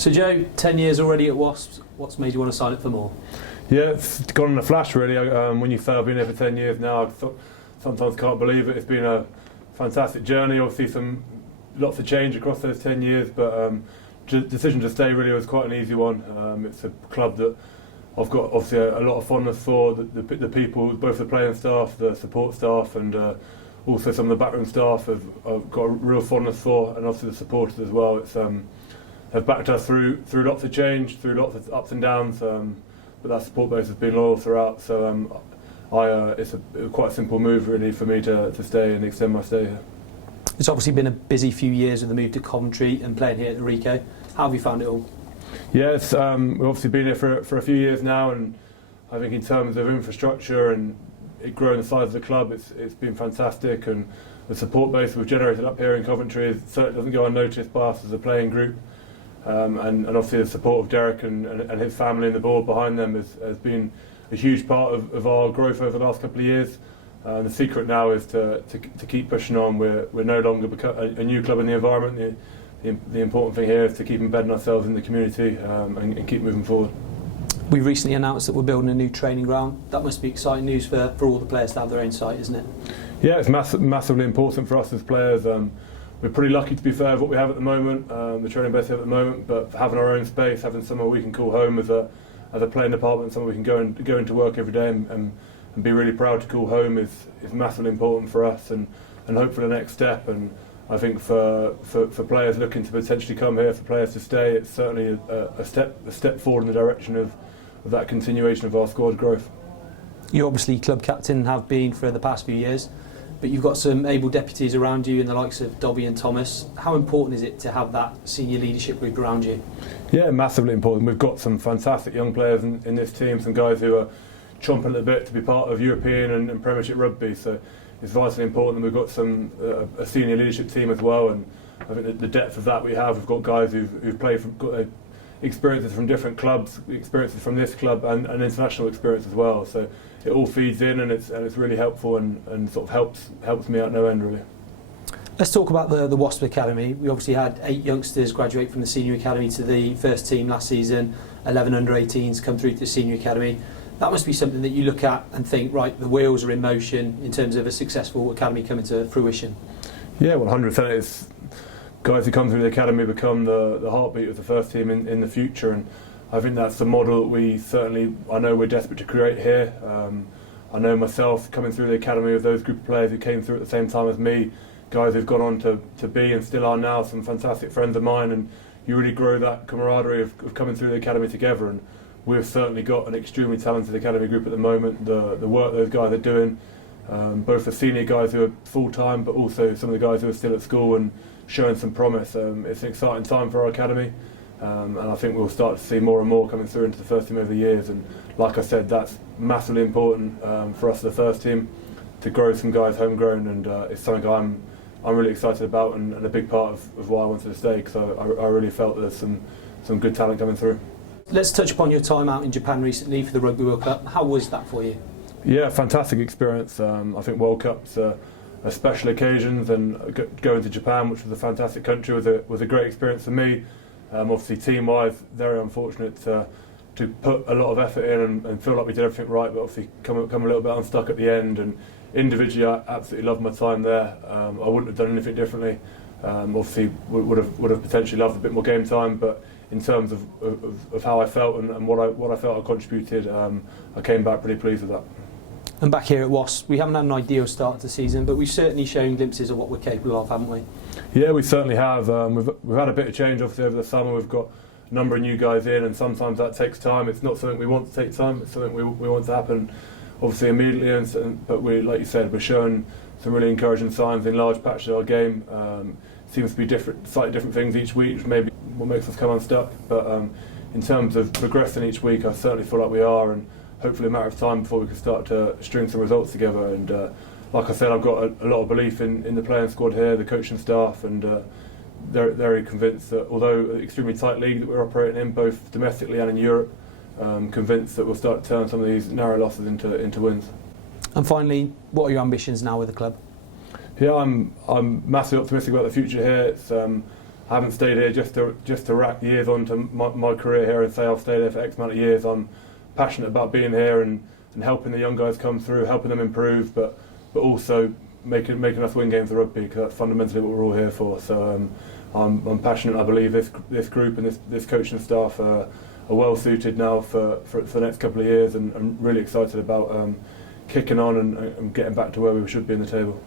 So Joe, 10 years already at Wasps, what's made you want to sign up for more? Yeah, it's gone in a flash really. When you say I've been here for 10 years now, I sometimes can't believe it. It's been a fantastic journey, obviously lots of change across those 10 years, but decision to stay really was quite an easy one. It's a club that I've got obviously a lot of fondness for, the people, both the playing staff, the support staff, and also some of the backroom staff I've got a real fondness for, and obviously the supporters as well. It's have backed us through lots of change, through lots of ups and downs, but that support base has been loyal throughout, so it's quite a simple move really for me to stay and extend my stay here. It's obviously been a busy few years with the move to Coventry and playing here at the Rico. How have you found it all? Yeah, we've obviously been here for a few years now, and I think in terms of infrastructure and it growing the size of the club, it's been fantastic, and the support base we've generated up here in Coventry certainly doesn't go unnoticed by us as a playing group. And obviously the support of Derek and his family and the board behind them has been a huge part of our growth over the last couple of years. The secret now is to keep pushing on. We're no longer a new club in the environment. The important thing here is to keep embedding ourselves in the community and keep moving forward. We recently announced that we're building a new training ground. That must be exciting news for all the players to have their own site, isn't it? Yeah, it's massively important for us as players. We're pretty lucky, to be fair, with what we have at the moment, the training base we have at the moment, but having our own space, having somewhere we can call home as a playing department, somewhere we can go into work every day and be really proud to call home is massively important for us and hopefully the next step. And I think for players looking to potentially come here, for players to stay, it's certainly a step forward in the direction of that continuation of our squad growth. You're obviously club captain, have been for the past few years, but you've got some able deputies around you in the likes of Dobby and Thomas. How important is it to have that senior leadership group around you? Yeah, massively important. We've got some fantastic young players in this team, some guys who are chomping at the bit to be part of European and Premiership rugby, so it's vitally important. We've got a senior leadership team as well, and I think the depth of that we've got guys who've played got experiences from different clubs, experiences from this club and international experience as well, so it all feeds in and it's really helpful and sort of helps me out no end really. Let's talk about the Wasps Academy. We obviously had 8 youngsters graduate from the senior academy to the first team last season, 11 under-18s come through to the senior academy. That must be something that you look at and think, right, the wheels are in motion in terms of a successful academy coming to fruition. Yeah, 100%. It's guys who come through the academy become the heartbeat of the first team in the future, and I think that's the model that I know we're desperate to create here. I know myself, coming through the academy with those group of players who came through at the same time as me, guys who've gone on to be and still are now some fantastic friends of mine, and you really grow that camaraderie of coming through the academy together. And we've certainly got an extremely talented academy group at the moment. The work those guys are doing, both the senior guys who are full-time, but also some of the guys who are still at school and showing some promise. It's an exciting time for our academy, and I think we'll start to see more and more coming through into the first team over the years. And like I said, that's massively important for us, the first team, to grow some guys homegrown, and it's something I'm really excited about and a big part of why I wanted to stay, because I really felt there's some good talent coming through. Let's touch upon your time out in Japan recently for the Rugby World Cup. How was that for you? Yeah, fantastic experience. I think World Cups are special occasions, and going to Japan, which was a fantastic country, was a great experience for me. Obviously, team-wise, very unfortunate to put a lot of effort in and feel like we did everything right, but obviously come a little bit unstuck at the end. And individually, I absolutely loved my time there. I wouldn't have done anything differently. Obviously, would have potentially loved a bit more game time, but in terms of how I felt and what I felt I contributed, I came back pretty pleased with that. And back here at Wasps, we haven't had an ideal start to the season, but we've certainly shown glimpses of what we're capable of, haven't we? Yeah, we certainly have. We've had a bit of change obviously over the summer. We've got a number of new guys in, and sometimes that takes time. It's not something we want to take time. It's something we want to happen obviously immediately. But like you said, we're showing some really encouraging signs in large patches of our game. Seems to be slightly different things each week, which maybe what makes us come unstuck. But in terms of progressing each week, I certainly feel like we are, and hopefully a matter of time before we can start to string some results together. And like I said, I've got a lot of belief in the playing squad here, the coaching staff, and they're very convinced that although an extremely tight league that we're operating in, both domestically and in Europe, convinced that we'll start to turn some of these narrow losses into wins. And finally, what are your ambitions now with the club? Yeah, I'm massively optimistic about the future here. I haven't stayed here just to rack years onto my career here and say I'll stay there for X amount of years. I'm passionate about being here and helping the young guys come through, helping them improve, but also making us win games of rugby, because that's fundamentally what we're all here for. So I'm passionate. I believe this group and this coaching staff are well suited now for the next couple of years, and I'm really excited about kicking on and getting back to where we should be in the table.